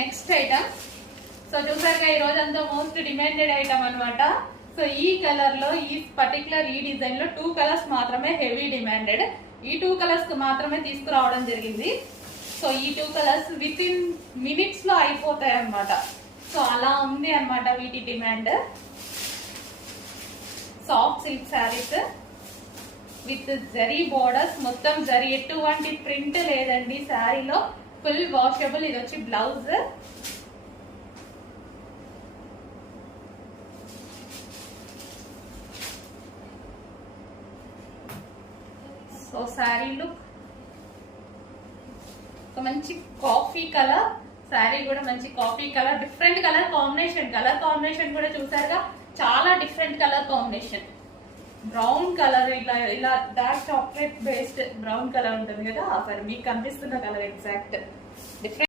Next item. So చూసారుగా ఈ రోజు అంతా మోస్ట్ డిమాండెడ్ ఐటమ్ అన్నమాట. సో ఈ కలర్ లో ఈ పర్టికులర్ ఈ డిజైన్ లో 2 కలర్స్ మాత్రమే హెవీ డిమాండెడ్. ఈ 2 కలర్స్ మాత్రమే తీసుకురావడం జరిగింది. సో ఈ 2 కలర్స్ విత్ ఇన్ మినిట్స్ లో అయిపోతాయి అన్నమాట. సో అలా ఉంది అన్నమాట వీటి demand. Soft silk saris with zari borders, మొత్తం జరీ, ఎటువంటి ప్రింట్ లేదండి శారీలో. Full washable. ఇది వచ్చి బ్లౌజ్. సో శారీ లుక్ ఒక మంచి కాఫీ కలర్. శారీ కూడా మంచి coffee colour, different colour combination కూడా చూసారుగా, చాలా different colour combination. Brown colour, ఇలా dark chocolate based brown colour ఉంటుంది కదా, మీకు కనిపిస్తున్న కలర్ ఎగ్జాక్ట్ డిఫరెంట్.